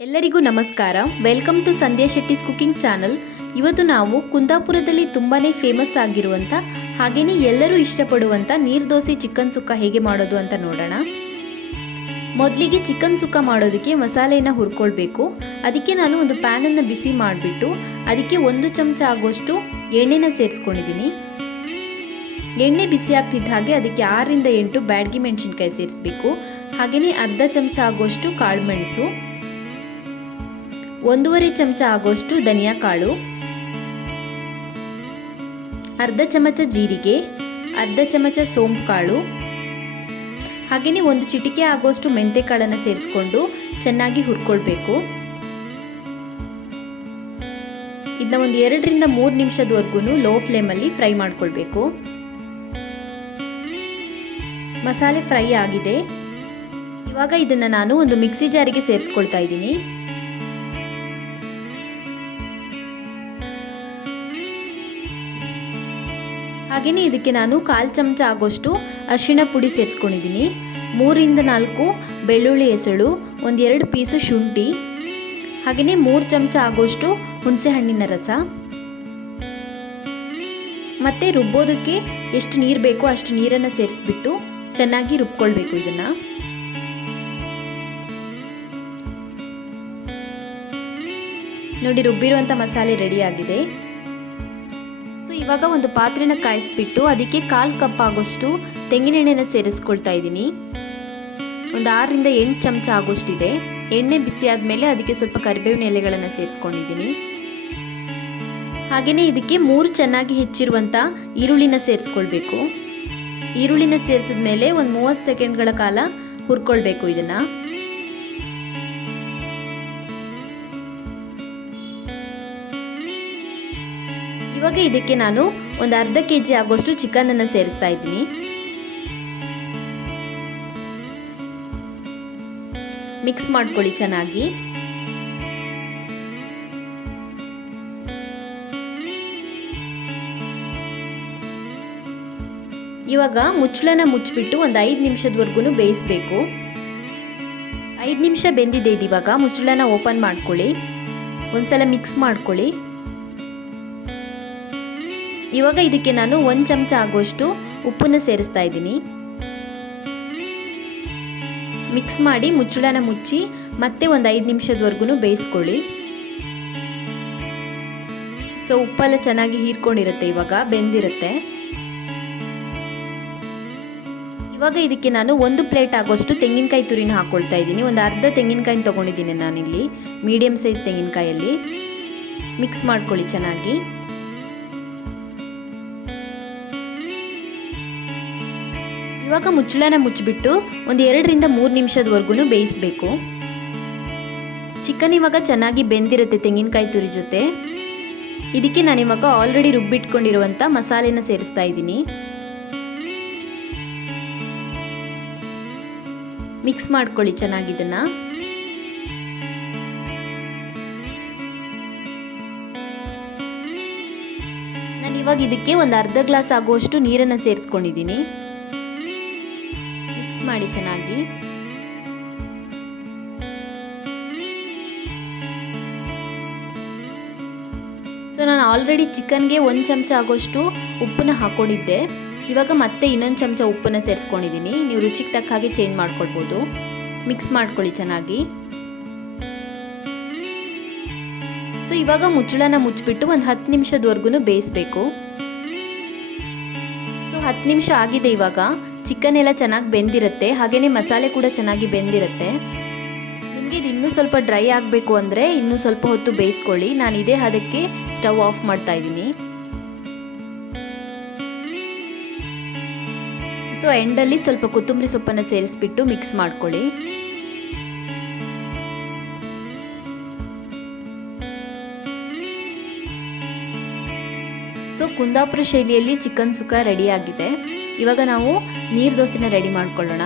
ಎಲ್ಲರಿಗೂ ನಮಸ್ಕಾರ. Welcome to Sandhya Shetty's cooking channel. ಇವತ್ತು ನಾವು ಕುಂದಾಪುರದಲ್ಲಿ ತುಂಬಾ ಫೇಮಸ್ ಆಗಿರುವಂಥ ಹಾಗೆಯೇ ಎಲ್ಲರೂ ಇಷ್ಟಪಡುವಂಥ ನೀರು ದೋಸೆ ಚಿಕನ್ ಸುಕ್ಕ ಹೇಗೆ ಮಾಡೋದು ಅಂತ ನೋಡೋಣ. ಮೊದಲಿಗೆ ಚಿಕನ್ ಸುಕ್ಕ ಮಾಡೋದಕ್ಕೆ ಮಸಾಲೆಯನ್ನು ಹುರ್ಕೊಳ್ಬೇಕು. ಅದಕ್ಕೆ ನಾನು ಒಂದು ಪ್ಯಾನನ್ನು ಬಿಸಿ ಮಾಡಿಬಿಟ್ಟು ಅದಕ್ಕೆ 1 ಚಮಚ ಆಗೋಷ್ಟು ಎಣ್ಣೆನ ಸೇರಿಸ್ಕೊಂಡಿದ್ದೀನಿ. ಎಣ್ಣೆ ಬಿಸಿ ಆಗ್ತಿದ್ದ ಹಾಗೆ ಅದಕ್ಕೆ 6 ರಿಂದ 8 ಬ್ಯಾಡಗಿ ಮೆಣಸಿನಕಾಯಿ ಸೇರಿಸಬೇಕು. ಹಾಗೆಯೇ ಅರ್ಧ ಚಮಚ ಆಗೋಷ್ಟು ಕಾಳುಮೆಣಸು, 1.5 ಚಮಚ ಆಗೋಷ್ಟು ಧನಿಯಾ ಕಾಳು, ಅರ್ಧ ಚಮಚ ಜೀರಿಗೆ, ಅರ್ಧ ಚಮಚ ಸೋಂಪು ಕಾಳು, ಹಾಗೆಯೇ 1 ಚಿಟಿಕೆ ಆಗೋಷ್ಟು ಮೆಂತೆ ಕಾಳನ್ನು ಸೇರಿಸ್ಕೊಂಡು ಚೆನ್ನಾಗಿ ಹುರ್ಕೊಳ್ಬೇಕು. ಇದನ್ನ ಒಂದು 2 ರಿಂದ 3 ನಿಮಿಷದವರೆಗೂ ಲೋ ಫ್ಲೇಮಲ್ಲಿ ಫ್ರೈ ಮಾಡ್ಕೊಳ್ಬೇಕು. ಮಸಾಲೆ ಫ್ರೈ ಆಗಿದೆ. ಇವಾಗ ಇದನ್ನು ನಾನು ಒಂದು ಮಿಕ್ಸಿ ಜಾರಿಗೆ ಸೇರಿಸ್ಕೊಳ್ತಾ ಇದ್ದೀನಿ. ಹಾಗೆಯೇ ಇದಕ್ಕೆ ನಾನು 1/4 ಚಮಚ ಆಗೋಷ್ಟು ಅರಿಶಿಣ ಪುಡಿ ಸೇರಿಸ್ಕೊಂಡಿದ್ದೀನಿ. 3 ರಿಂದ 4 ಬೆಳ್ಳುಳ್ಳಿ ಎಸಳು, 1-2 ಪೀಸು ಶುಂಠಿ, ಹಾಗೆಯೇ 3 ಚಮಚ ಆಗೋಷ್ಟು ಹುಣಸೆ ಹಣ್ಣಿನ ರಸ, ಮತ್ತು ರುಬ್ಬೋದಕ್ಕೆ ಎಷ್ಟು ನೀರು ಬೇಕೋ ಅಷ್ಟು ನೀರನ್ನು ಸೇರಿಸ್ಬಿಟ್ಟು ಚೆನ್ನಾಗಿ ರುಬ್ಕೊಳ್ಬೇಕು. ಇದನ್ನು ನೋಡಿ, ರುಬ್ಬಿರುವಂಥ ಮಸಾಲೆ ರೆಡಿ ಆಗಿದೆ. ಸೊ ಇವಾಗ ಒಂದು ಪಾತ್ರೆನ ಕಾಯಿಸ್ಬಿಟ್ಟು ಅದಕ್ಕೆ 1/4 ಕಪ್ ಆಗೋಷ್ಟು ತೆಂಗಿನೆಣ್ಣೆನ ಸೇರಿಸ್ಕೊಳ್ತಾ ಇದ್ದೀನಿ. ಒಂದು 6 ರಿಂದ 8 ಚಮಚ ಆಗೋಷ್ಟಿದೆ. ಎಣ್ಣೆ ಬಿಸಿ ಆದಮೇಲೆ ಅದಕ್ಕೆ ಸ್ವಲ್ಪ ಕರಿಬೇವಿನ ಎಲೆಗಳನ್ನು ಸೇರಿಸ್ಕೊಂಡಿದ್ದೀನಿ. ಹಾಗೆಯೇ ಇದಕ್ಕೆ 3 ಚೆನ್ನಾಗಿ ಹೆಚ್ಚಿರುವಂಥ ಈರುಳ್ಳಿನ ಸೇರಿಸ್ಕೊಳ್ಬೇಕು. ಈರುಳ್ಳಿನ ಸೇರಿಸಿದ ಮೇಲೆ ಒಂದು 30 ಸೆಕೆಂಡ್ಗಳ ಕಾಲ ಹುರ್ಕೊಳ್ಬೇಕು. ಇದನ್ನು ಇವಾಗ ಇದಕ್ಕೆ ನಾನು ಒಂದು ಅರ್ಧ ಕೆಜಿ ಆಗೋಷ್ಟು ಚಿಕನ್ ಅನ್ನು ಸೇರಿಸ್ತಾ ಇದ್ದೀನಿ. ಮಿಕ್ಸ್ ಮಾಡ್ಕೊಳ್ಳಿ ಚೆನ್ನಾಗಿ. ಇವಾಗ ಮುಚ್ಚಳನ ಮುಚ್ಚಿಬಿಟ್ಟು ಒಂದು 5 ನಿಮಿಷದವರೆಗೂ ಬೇಯಿಸಬೇಕು. 5 ನಿಮಿಷ ಬೆಂದಿದೆ. ಇವಾಗ ಮುಚ್ಚಳನ ಓಪನ್ ಮಾಡ್ಕೊಳ್ಳಿ. ಒಂದ್ಸಲ ಮಿಕ್ಸ್ ಮಾಡ್ಕೊಳ್ಳಿ. ಇವಾಗ ಇದಕ್ಕೆ ನಾನು 1 ಚಮಚ ಆಗೋಷ್ಟು ಉಪ್ಪನ್ನು ಸೇರಿಸ್ತಾ ಇದ್ದೀನಿ. ಮಿಕ್ಸ್ ಮಾಡಿ ಮುಚ್ಚಳನ ಮುಚ್ಚಿ ಮತ್ತೆ ಒಂದು 5 ನಿಮಿಷದವರೆಗೂ ಬೇಯಿಸ್ಕೊಳ್ಳಿ. ಸೊ ಉಪ್ಪೆಲ್ಲ ಚೆನ್ನಾಗಿ ಹೀರ್ಕೊಂಡಿರುತ್ತೆ, ಇವಾಗ ಬೆಂದಿರುತ್ತೆ. ಇವಾಗ ಇದಕ್ಕೆ ನಾನು 1 ಪ್ಲೇಟ್ ಆಗೋಷ್ಟು ತೆಂಗಿನಕಾಯಿ ತುರಿನ ಹಾಕ್ಕೊಳ್ತಾ ಇದ್ದೀನಿ. ಒಂದು ಅರ್ಧ ತೆಂಗಿನಕಾಯಿನ ತೊಗೊಂಡಿದ್ದೀನಿ ನಾನಿಲ್ಲಿ, ಮೀಡಿಯಮ್ ಸೈಜ್ ತೆಂಗಿನಕಾಯಲ್ಲಿ. ಮಿಕ್ಸ್ ಮಾಡ್ಕೊಳ್ಳಿ ಚೆನ್ನಾಗಿ. ಇವಾಗ ಮುಚ್ಚಳನ ಮುಚ್ಚಿಬಿಟ್ಟು ಒಂದು 2 ರಿಂದ 3 ನಿಮಿಷದವರೆಗೂ ಬೇಯಿಸಬೇಕು. ಚಿಕನ್ ಇವಾಗ ಚೆನ್ನಾಗಿ ಬೆಂದಿರುತ್ತೆ ತೆಂಗಿನಕಾಯಿ ತುರಿ ಜೊತೆ. ಇದಕ್ಕೆ ನಾನಿವಾಗ ಆಲ್ರೆಡಿ ರುಬ್ಬಿಟ್ಕೊಂಡಿರುವಂಥ ಮಸಾಲೆನ ಸೇರಿಸ್ತಾ ಇದ್ದೀನಿ. ಮಿಕ್ಸ್ ಮಾಡ್ಕೊಳ್ಳಿ ಚೆನ್ನಾಗಿ ಇದನ್ನು. ನಾನು ಇವಾಗ ಇದಕ್ಕೆ ಒಂದು ಅರ್ಧ ಗ್ಲಾಸ್ ಆಗುವಷ್ಟು ನೀರನ್ನು ಸೇರಿಸ್ಕೊಂಡಿದ್ದೀನಿ. ಮಿಕ್ಸ್ ಮಾಡಿ ಚೆನ್ನಾಗಿ. ಸೊ ನಾನು ಆಲ್ರೆಡಿ ಚಿಕನ್ಗೆ 1 ಚಮಚ ಆಗೋಷ್ಟು ಉಪ್ಪನ್ನ ಹಾಕ್ಕೊಂಡಿದ್ದೆ. ಇವಾಗ ಮತ್ತೆ ಇನ್ನೊಂದು ಚಮಚ ಉಪ್ಪನ್ನು ಸೇರಿಸ್ಕೊಂಡಿದ್ದೀನಿ. ನೀವು ರುಚಿಗೆ ತಕ್ಕ ಹಾಗೆ ಚೇಂಜ್ ಮಾಡ್ಕೊಳ್ಬೋದು. ಮಿಕ್ಸ್ ಮಾಡ್ಕೊಳ್ಳಿ ಚೆನ್ನಾಗಿ. ಸೊ ಇವಾಗ ಮುಚ್ಚಳನ ಮುಚ್ಚಿಬಿಟ್ಟು ಒಂದು 10 ನಿಮಿಷದವರೆಗೂ ಬೇಯಿಸಬೇಕು. ಸೊ 10 ನಿಮಿಷ ಆಗಿದೆ. ಇವಾಗ ಚಿಕನ್ ಎಲ್ಲ ಚೆನ್ನಾಗಿ ಬೆಂದಿರುತ್ತೆ, ಹಾಗೆಯೇ ಮಸಾಲೆ ಕೂಡ ಚೆನ್ನಾಗಿ ಬೆಂದಿರುತ್ತೆ. ನಿಮಗೆ ಇದು ಇನ್ನೂ ಸ್ವಲ್ಪ ಡ್ರೈ ಆಗಬೇಕು ಅಂದರೆ ಇನ್ನೂ ಸ್ವಲ್ಪ ಹೊತ್ತು ಬೇಯಿಸ್ಕೊಳ್ಳಿ. ನಾನು ಇದೇ ಅದಕ್ಕೆ ಸ್ಟವ್ ಆಫ್ ಮಾಡ್ತಾ ಇದ್ದೀನಿ. ಸೊ ಎಂಡಲ್ಲಿ ಸ್ವಲ್ಪ ಕೊತ್ತಂಬರಿ ಸೊಪ್ಪನ್ನು ಸೇರಿಸ್ಬಿಟ್ಟು ಮಿಕ್ಸ್ ಮಾಡ್ಕೊಳ್ಳಿ. ಸೊ ಕುಂದಾಪುರ ಶೈಲಿಯಲ್ಲಿ ಚಿಕನ್ ಸುಕ್ಕ ರೆಡಿಯಾಗಿದೆ. ಇವಾಗ ನಾವು ನೀರು ದೋಸೆನ ರೆಡಿ ಮಾಡ್ಕೊಳ್ಳೋಣ.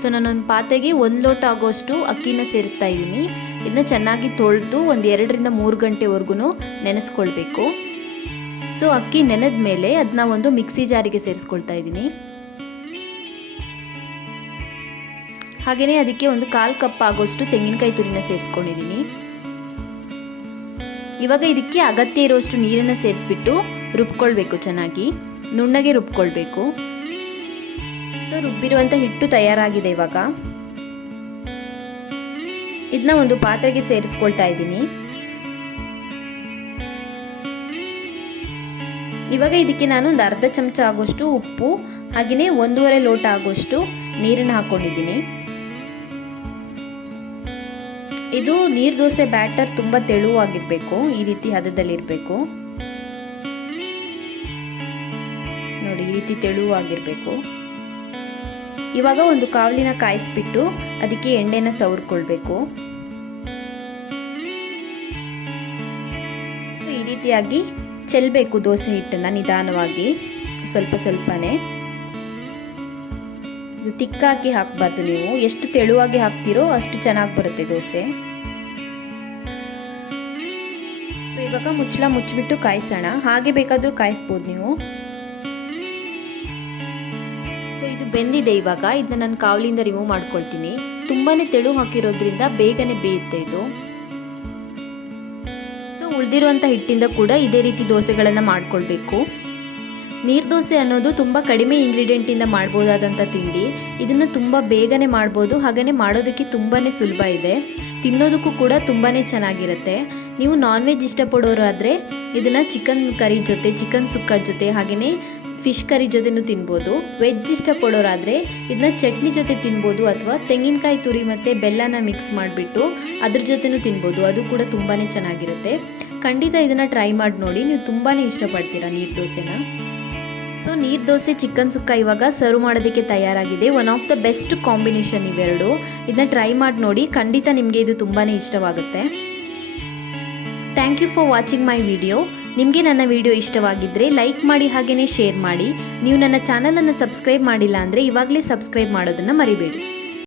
ಸೊ ನಾನೊಂದು ಪಾತ್ರೆಗೆ 1 ಲೋಟ ಆಗೋಷ್ಟು ಅಕ್ಕಿನ ಸೇರಿಸ್ತಾ ಇದ್ದೀನಿ. ಇದನ್ನ ಚೆನ್ನಾಗಿ ತೊಳೆದು ಒಂದು 2 ರಿಂದ 3 ಗಂಟೆವರೆಗೂ ನೆನೆಸ್ಕೊಳ್ಬೇಕು. ಸೊ ಅಕ್ಕಿ ನೆನೆದ ಮೇಲೆ ಅದನ್ನ ಒಂದು ಮಿಕ್ಸಿ ಜಾರಿಗೆ ಸೇರಿಸ್ಕೊಳ್ತಾ ಇದ್ದೀನಿ. ಹಾಗೆಯೇ ಅದಕ್ಕೆ ಒಂದು 1/4 ಕಪ್ ಆಗೋಷ್ಟು ತೆಂಗಿನಕಾಯಿ ತುರಿನ ಸೇರಿಸ್ಕೊಂಡಿದ್ದೀನಿ. ಇವಾಗ ಇದಕ್ಕೆ ಅಗತ್ಯ ಇರೋಷ್ಟು ನೀರನ್ನು ಸೇರಿಸ್ಬಿಟ್ಟು ರುಬ್ಕೊಳ್ಬೇಕು, ಚೆನ್ನಾಗಿ ನುಣ್ಣಗೆ ರುಬ್ಕೊಳ್ಬೇಕು. ಸೊ ರುಬ್ಬಿರುವಂಥ ಹಿಟ್ಟು ತಯಾರಾಗಿದೆ. ಇವಾಗ ಇದನ್ನ ಒಂದು ಪಾತ್ರೆಗೆ ಸೇರಿಸ್ಕೊಳ್ತಾ ಇದ್ದೀನಿ. ಇವಾಗ ಇದಕ್ಕೆ ನಾನು ಒಂದು ಅರ್ಧ ಚಮಚ ಆಗೋಷ್ಟು ಉಪ್ಪು ಹಾಗೆಯೇ 1.5 ಲೋಟ ಆಗೋಷ್ಟು ನೀರನ್ನು ಹಾಕ್ಕೊಂಡಿದ್ದೀನಿ. ಇದು ನೀರು ದೋಸೆ ಬ್ಯಾಟರ್ ತುಂಬ ತೆಳುವಾಗಿರಬೇಕು, ಈ ರೀತಿ ಹದದಲ್ಲಿರಬೇಕು ನೋಡಿ, ಈ ರೀತಿ ತೆಳುವಾಗಿರಬೇಕು. ಇವಾಗ ಒಂದು ಕಾವಲಿನ ಕಾಯಿಸ್ಬಿಟ್ಟು ಅದಕ್ಕೆ ಎಣ್ಣೆನ ಸವರ್ಕೊಳ್ಬೇಕು. ಈ ರೀತಿಯಾಗಿ ಚೆಲ್ಲಬೇಕು ದೋಸೆ ಹಿಟ್ಟನ್ನು ನಿಧಾನವಾಗಿ, ಸ್ವಲ್ಪ ಸ್ವಲ್ಪನೇ. ಇದು ತಿಕ್ಕಾಗಿ ಹಾಕಬಾರ್ದು, ನೀವು ಎಷ್ಟು ತೆಳುವಾಗಿ ಹಾಕ್ತೀರೋ ಅಷ್ಟು ಚೆನ್ನಾಗಿ ಬರುತ್ತೆ ದೋಸೆ. ಸೊ ಇವಾಗ ಮುಚ್ಚಳ ಮುಚ್ಚಿಬಿಟ್ಟು ಕಾಯಿಸೋಣ, ಹಾಗೆ ಬೇಕಾದರೂ ಕಾಯಿಸ್ಬೋದು ನೀವು. ಸೊ ಇದು ಬೆಂದಿದೆ. ಇವಾಗ ಇದನ್ನ ನಾನು ಕಾವಲಿಂದ ರಿಮೂವ್ ಮಾಡ್ಕೊಳ್ತೀನಿ. ತುಂಬಾ ತೆಳು ಹಾಕಿರೋದ್ರಿಂದ ಬೇಗನೆ ಬೇಯುತ್ತೆ ಇದು. ಸೊ ಉಳಿದಿರುವಂಥ ಹಿಟ್ಟಿಂದ ಕೂಡ ಇದೇ ರೀತಿ ದೋಸೆಗಳನ್ನು ಮಾಡ್ಕೊಳ್ಬೇಕು. ನೀರು ದೋಸೆ ಅನ್ನೋದು ತುಂಬ ಕಡಿಮೆ ಇಂಗ್ರೀಡಿಯೆಂಟಿಂದ ಮಾಡ್ಬೋದಾದಂಥ ತಿಂಡಿ. ಇದನ್ನು ತುಂಬ ಬೇಗನೆ ಮಾಡ್ಬೋದು, ಹಾಗೆಯೇ ಮಾಡೋದಕ್ಕೆ ತುಂಬಾ ಸುಲಭ ಇದೆ. ತಿನ್ನೋದಕ್ಕೂ ಕೂಡ ತುಂಬಾ ಚೆನ್ನಾಗಿರುತ್ತೆ. ನೀವು ನಾನ್ ವೆಜ್ ಇಷ್ಟಪಡೋರಾದರೆ ಇದನ್ನು ಚಿಕನ್ ಕರಿ ಜೊತೆ, ಚಿಕನ್ ಸುಕ್ಕ ಜೊತೆ, ಹಾಗೆಯೇ ಫಿಶ್ ಕರಿ ಜೊತೆನೂ ತಿನ್ಬೋದು. ವೆಜ್ ಇಷ್ಟಪಡೋರಾದರೆ ಇದನ್ನ ಚಟ್ನಿ ಜೊತೆ ತಿನ್ಬೋದು, ಅಥವಾ ತೆಂಗಿನಕಾಯಿ ತುರಿ ಮತ್ತು ಬೆಲ್ಲನ ಮಿಕ್ಸ್ ಮಾಡಿಬಿಟ್ಟು ಅದ್ರ ಜೊತೆನೂ ತಿನ್ಬೋದು. ಅದು ಕೂಡ ತುಂಬಾ ಚೆನ್ನಾಗಿರುತ್ತೆ. ಖಂಡಿತ ಇದನ್ನು ಟ್ರೈ ಮಾಡಿ ನೋಡಿ, ನೀವು ತುಂಬಾ ಇಷ್ಟಪಡ್ತೀರಾ ನೀರು ದೋಸೆನ. ಸೊ ನೀರು ದೋಸೆ, ಚಿಕನ್ ಸುಕ್ಕ ಇವಾಗ ಸರ್ವ್ ಮಾಡೋದಕ್ಕೆ ತಯಾರಾಗಿದೆ. One of the best combination ಇವೆರಡು. ಇದನ್ನ ಟ್ರೈ ಮಾಡಿ ನೋಡಿ, ಖಂಡಿತ ನಿಮಗೆ ಇದು ತುಂಬಾ ಇಷ್ಟವಾಗುತ್ತೆ. Thank you for watching my video. ನಿಮಗೆ ನನ್ನ ವಿಡಿಯೋ ಇಷ್ಟವಾಗಿದ್ದರೆ ಲೈಕ್ ಮಾಡಿ, ಹಾಗೆಯೇ ಶೇರ್ ಮಾಡಿ. ನೀವು ನನ್ನ ಚಾನಲನ್ನು ಸಬ್ಸ್ಕ್ರೈಬ್ ಮಾಡಿಲ್ಲ ಅಂದರೆ ಇವಾಗಲೇ ಸಬ್ಸ್ಕ್ರೈಬ್ ಮಾಡೋದನ್ನು ಮರಿಬೇಡಿ.